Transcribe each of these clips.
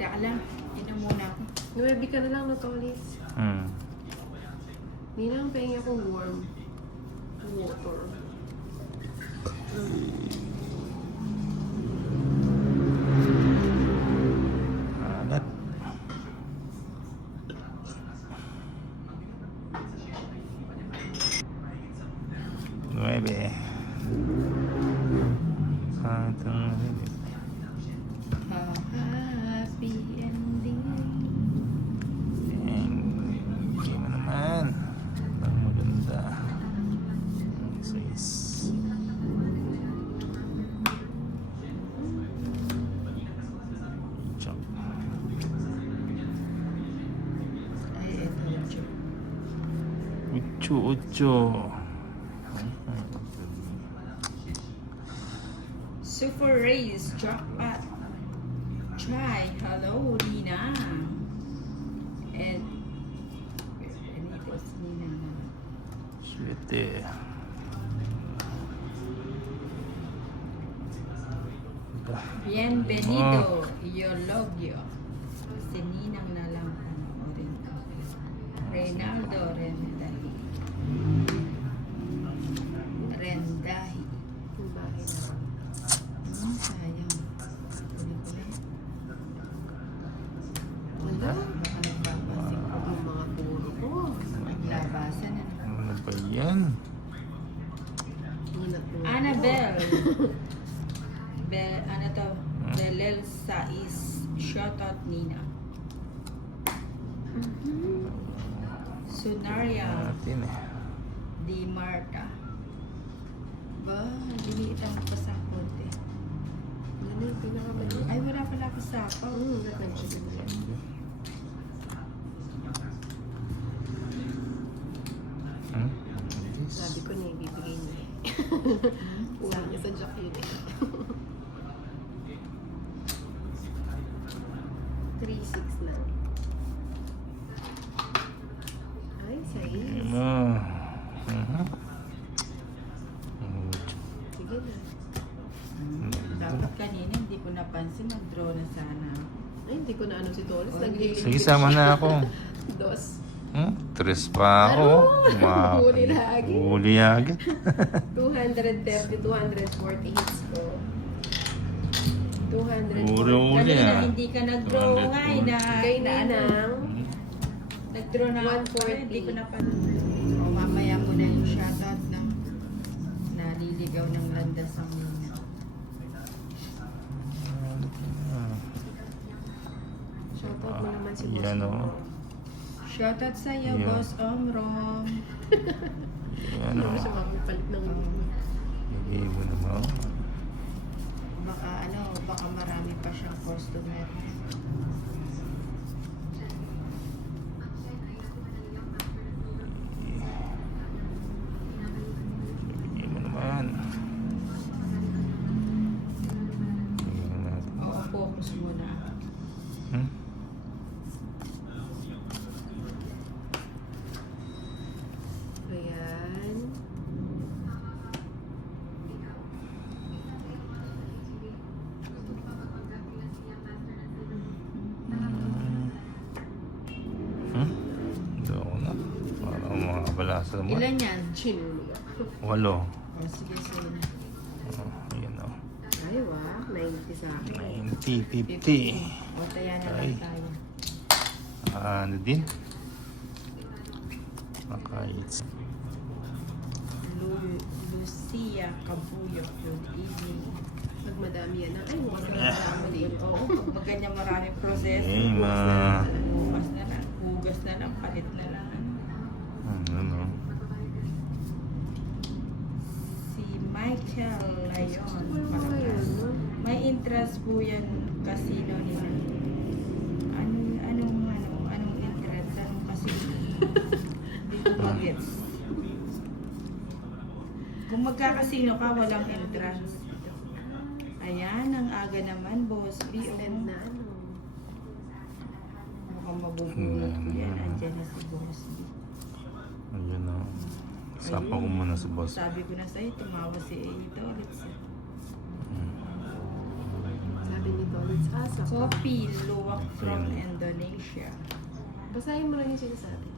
Teka lang, inom muna ako. Nuwebi ka na lang na Tolis. Ninang pahingi ako warm water. Alat. Nuebe. Santang Happy ending. hindi mo naman. Ang maganda. Size. Chop. Ay, ito. Ucho. Super Race Jackpot. Try. Hello, Nina. And ito si Nina. Swerte. Bienvenido, Eulogio. Si Ninang na lang panoorin ko. Reynaldo Rendahi. Rendahi. Yung bahay na. Sayang. Pelikula. Wala. Baka nagbabasik ko. Yung mga puro ko. Naglabasan na. Ano ba yan? Ingat mo. Annabelle. Ano to? Belel Sais. Shoutout Nina. Sunaria Natin eh. Di Marta. Ba, liliit ang pasapot eh. Yan yung pinakabali. Ay, wala pala pasapaw. That nag-isip mo. Sabi ko na ibibigay niya. Sabi niya sa Jack yun eh. 3-6 na. Ay, sais. Sige na. Dapat kanina hindi ko napansin, mag-draw na sana. Ay, hindi ko na ano si Torres. Oh, Nagliligit Sige, sama na ako. Dos. Tres pa ako. Huli lagi. Huli agad. 230, 240 hits ko. 240. Uri-uri Kanina ah. hindi ka nag-draw nga eh, na Kay na ano. Ninang, Nag-draw na ako 140. hindi ko napansin. O mamaya ko na yung shoutout na naliligaw ng landas ang Nina. shoutout mo naman si Boss. Yan o. Shoutout sa iyo, Yeah. Boss Omrom. Yan Ano o. mo siya mapapalit ng Ibo naman. Baka marami pa siyang customer. Ibo naman. Oo, focus muna. Ayan. Ito ako na. Parang mga balasa mo. Ilan yan? Chinuli. 8. O, sige, sige. Ayan o. Ay, wow. 90 sa akin. 90, 50. O, taya na Ay. lang tayo. Ano din? Makaits. Lucia Cabuyo. Good evening. Pag madami yan ay mukhang madami din. Oo, pag ganyan maraming proseso. Eh, Hugas na lang, palit na lang. Ano? Si Michael Layon. Ayun, no? May interest po yan casino nila. Anong interest? Anong casino? Hindi ko mag-gets. Kung magkakasino ka, walang entrance. Ayan, ang aga naman, Boss B. Send na ano. Mukhang mabubulat ko yan. Andiyan na si Boss B. Ayun o. Sapa ko muna sa boss. Sabi ko na sa'yo, tumawa si Eito ulit siya. Sabi ni Tolitz, Asa ka? Kopi Luwak from Ayun. Indonesia. Basahin mo lang yung sinasabi.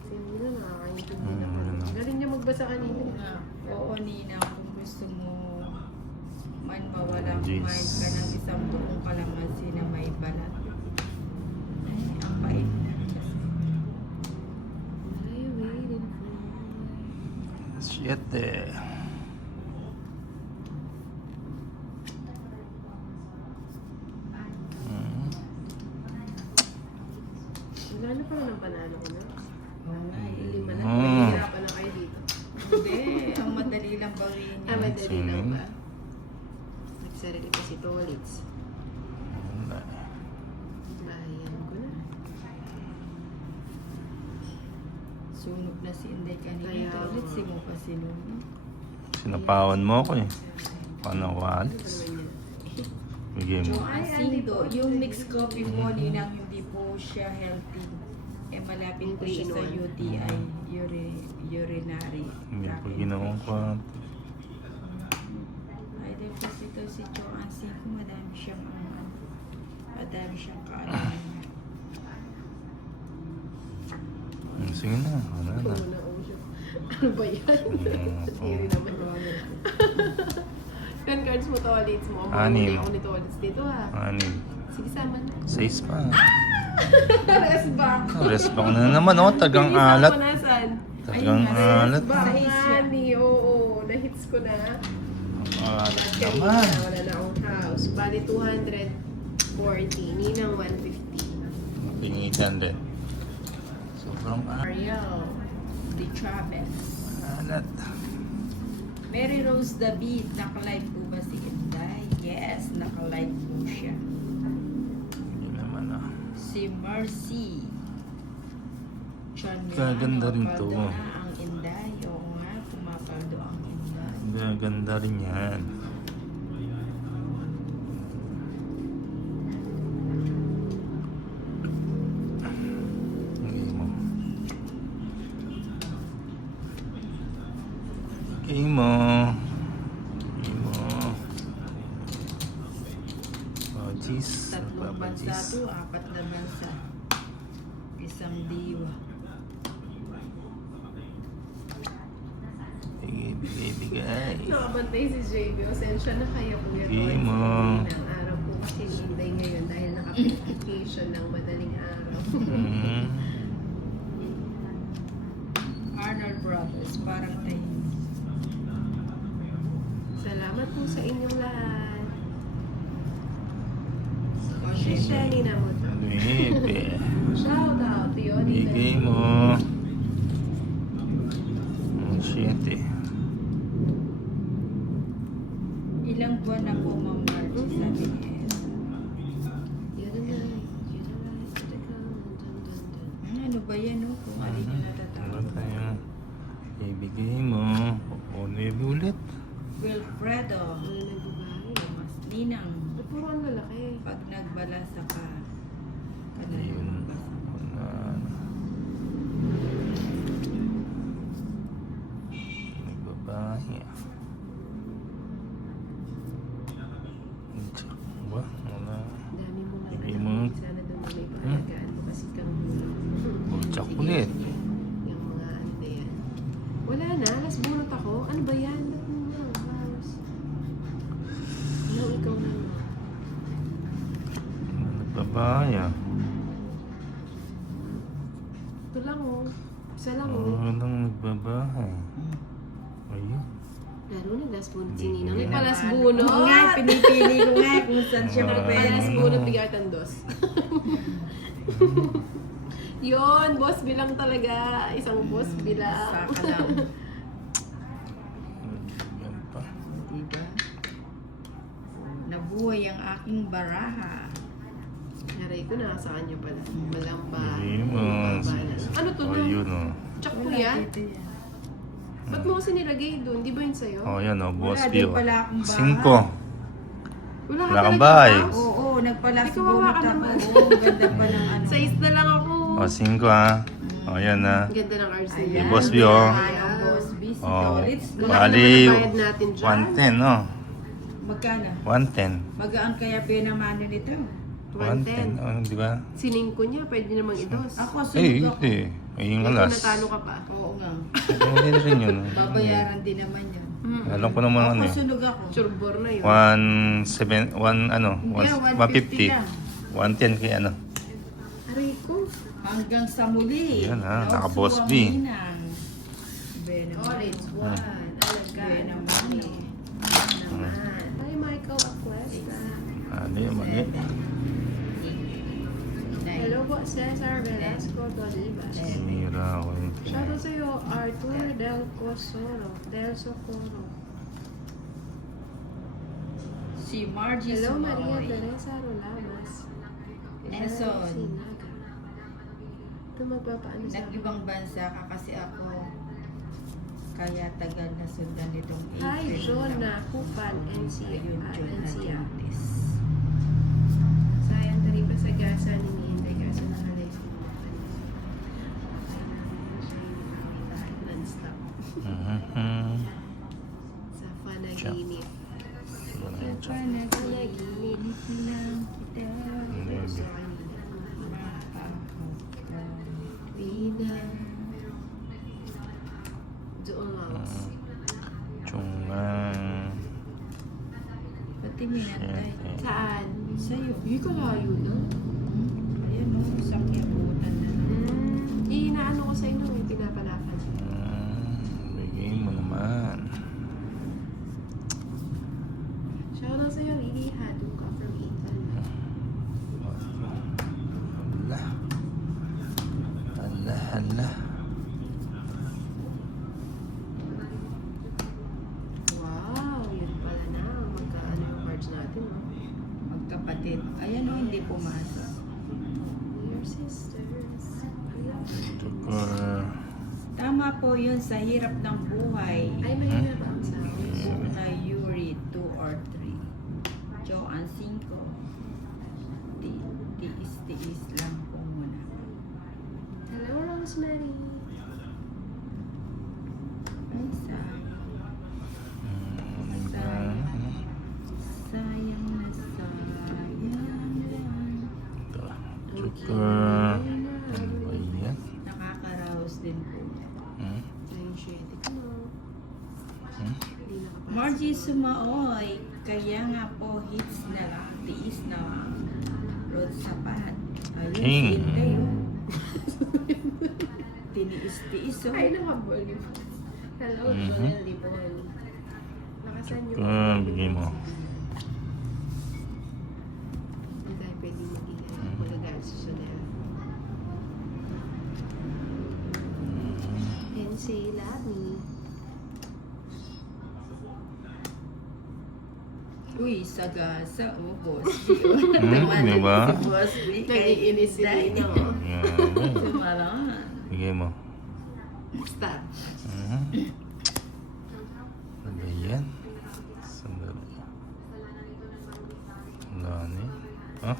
Kasi muna nakakaintindi na pala. ano. Galing niya magbasa kanina. Oo, Nina, kung gusto mo man mawala, Jeez. kumain ka ng isang buong kalamansi na may balat. Ay, ang pait na kasi. I waited for. Shit eh. Wala na pala ng panalo ko na. Oo nga, eh. Lima na. Mm. Mahihirapan na kayo dito. Hindi, ang madali lang bawiin Ah, niya. madali lang Sige. ba? Nagsarili pa si Tolitz. Wala. Bahayan ko na. Sunog na si Inday kanina. Kaya Ulit nga. si mo pa sinunog. Sinapawan mo ako eh. Paano ako Ano alis? ba naman yan? Bigay mo. Asindo, yung mixed coffee mo, ninang hindi po siya healthy. Eh, malapit po siya sa UTI, urinary Hindi tract pa ginawang infection. ko. Ay, deposito si Joanne ko, madami siyang kaalaman. Sige na. Wala na. Ito na ocean. Ano ba yan? Hindi naman. 10 cards mo, Tolitz mo. Anim. Mamuli ako ni Tolitz dito ha. Ani. Sige, sama na. 6 pa. Rest back. Respect na naman oh. Tagang Isa alat. ko nasaan? Tagang alat. Bakani, oo. Na-hits ko na. Alat Kanina, naman. wala na akong house. Bali 240. Ninang 150. Pingitan din. Sobrang Ariel de Chavez. alat. Mary Rose David, nakalive po ba si Inday? Yes, nakalive po siya. Hindi naman ah. Si Mercy. Gaganda rin to. Pumapaldo na ang Inday. Oo nga, pumapaldo ang Inday. Ganda rin yan. Bigay mo. Bigay mo. Bigay mo. Oh, jeez. Tatlong bansa to, 4 na bansa. Isang diwa. Bigay. Nakabantay si JB. Osensya na kayo, Kuya Hindi Tolitz. mo. Ang araw po kasi ni Inday ngayon dahil naka-vacation ng madaling araw. Mm. Arnold Brothers, parang tayo. Salamat po sa inyong lahat. O, Shani na mo. Bebe. Shout out to Yoni. Bigay mo. Oh, shit eh. Ilang buwan na po, Ma'am Marge, sabi niya. Ano ba yan, no? Kung alin yung Ano natatawag. tayo? Ibigay mo. O, maybe ulit. Wilfredo. Ano nagbabahay? Mas ninang. Ba't puro ang lalaki? Pag nagbalasa ka, Ayun. Wala na. Nagbabahay. Ba? Wala. Dami mo lang. Bigay anak. mo. Sana doon may pahalagaan mo kasi kang Oh, chocolate. yung mga ano na yan. Wala na, alas bunot ako. Ano ba yan? Ba't mo na? House. No, ikaw na. Nagbabahay ah. Ito lang oh. Isa lang Oo, oh. lang nagbabahay. Ayun. Laro na, last bunot si Bigay. Ninang. May palas Oo bunot! nga, pinipili ko nga kung saan siya Ah. pwede. Palas bunot, bigatan dos. Yun, boss bilang talaga. Isang boss bilang. Saka lang. Yan pa. Diba? Nabuhay ang aking baraha. Naray ko na sa kanya pala. Malamba. Bigay mo. Ano to na? Ayun oh. Tsak po yan? Dito yan. Ba't mo kasi nilagay doon? Di ba yun sa'yo? Oh, yan oh. Boss Wala din view. pala akong bahay. 5. Wala Wala kang talagang bahay. house? Oo, nagpalas Ikaw, kawawa ka bunot ako. naman. Oo, ganda pa ng ano. Sa is na lang ako. Oh, 5 ah. Oh, yan na. Ang ganda ng RC. Ayan, Yung Boss View, oh. Ayan, ang Boss View. Si Oh, Tolitz. Wala bali ka naman bayad natin dyan. 110 oh. Magkano? 110. Magaan kaya pinamano nito? 110. 110. Oh, di ba? Siningko niya, pwede namang idos. Ako, Eh, sunog ako. hindi. Ayun Kung alas. natalo ka pa. Oo nga. Hindi na rin yun. Babayaran din naman yun. Alam ko naman ano Ako, eh. sunog ako. Surbor na yun. 150 lang. 110 kay ano. Aray ko. Hanggang sa muli. Yan, ha, Nauso naka-boss ang B. hinang. Be naman. Orange one. Alaga. Be naman eh. Naman. Hi, Michael Aquesta. Ano yung mali? Hello po, Cesar Velasco Dolivas. Mira ako yun. Shoutout sa'yo, Arthur Del Socorro. Si Margie Hello, Maria Sumaoy. Teresa Rolamas. Eson. Sinaga. Ito magpapaano sa Nag-ibang bansa ka kasi ako. Kaya tagal na sundan itong Hi, April John lang. na Kupal, NCA. Ayun, June na NCA. Juntis. Sayang na rin pa sa gasa ni Minday kaso nakalive ko. Non-stop. Sa panaginip. Panaginip lang kita. So, Rina. Doon mouse. Chungan. Pati minantay. Saan? Sa'yo. Hindi ka layo na. Ayan o, isang yabutan na. Inaano ko sa inyo, may pinapalakan. Bigay mo naman. Shoutout sa'yo, Lily Haduka from Italy. Hala. Wow, yun pala na. Magkaano yung cards natin, no? Magkapatid. Ayan o, hindi pumasok. Your sisters. Tukur. Tama po yun sa hirap ng buhay. Ay, mahina ba ang sound? Na Yuri, 2 or 3. Joanne, 5. Tiis lang po muna. Hello, Rosemary. Ay, sayang. Sayang na sayang lang. Tukur. Ano ba yan? Nakaka-rouse din po. Hmm? Ayun, shit. Ikaw. Hindi nakapasok. Margie Sumaoy, kaya nga po hits na lang, tiis na lang. Road sapat. Ayun, King. sinte yun. Tiniis-tiis oh. Ay, nakabol. Hello, Jonel Libon. Nakasan yung... Bigay mo. Hindi tayo pwede mag-ilan. Magagal si Jonel. And say, love me. Uy, sagasa, oh, boss. Di ba? Si boss ni Nag-iinis si Dino. Yan. Sumalangan. Bigay mo. Stop. Ano ba yan? Sandali. Wala na eh. Ha?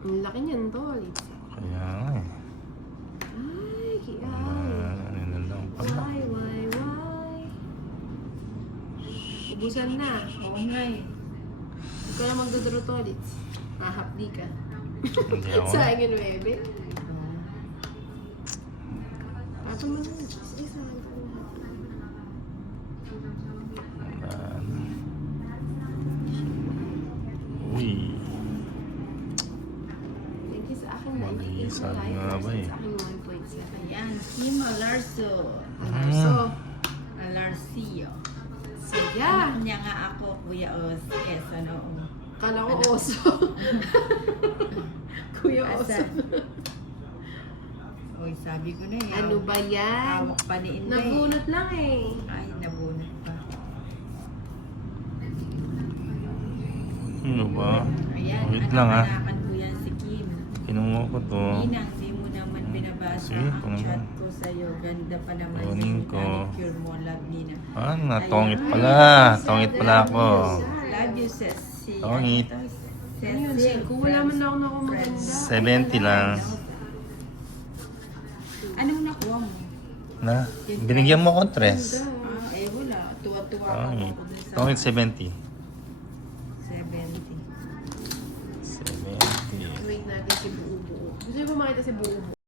Ang laki niyan, tol. Kaya nga eh. Ay, kiyaw. Ano na lang pala. Why? Ubusan na. Oo nga eh. Huwag ka na magdodro, tol. Mahapdi ka. Hindi ako. Sayang yun, bebe. Pato mo na. Ay, sayang ka na. Wala na. Uy. Thank you sa akin. Mag-iisa nga ba eh. Sa akin 1.7. Ayan, Kim Alarso. So, Alarcio. siya. Niya nga ako, Kuya Os. Yes, ano. Kala ko oso. Kuya oso. Asan? Uy, sabi ko na eh. Ano ba yan? Hawak pa ni Inday. Nabunot lang eh. Ay, nabunot pa. Ano ba? Ayan, Wait lang ha. anak-anakan ko yan si Kim. Kinuha ko to. Ninang, di mo naman binabasa Sige, ang kunin chat mo. ko sa'yo. Ganda pa naman Kunin yung ko. manicure mo. Love, Nina. Ah, natongit pala. Tongit pala ako. Love you, Ceci. Tongit. Ano yun, Singko? Wala man ako maganda. 70 lang. Anong nakuha mo? Na, binigyan mo ko 3. Ah, eh wala. Tuwa-tuwa ako. Tongit. kung sa- Tongit 70. i-evaluate natin si Buo-Buo. Gusto niyo ba makita si Buo-Buo?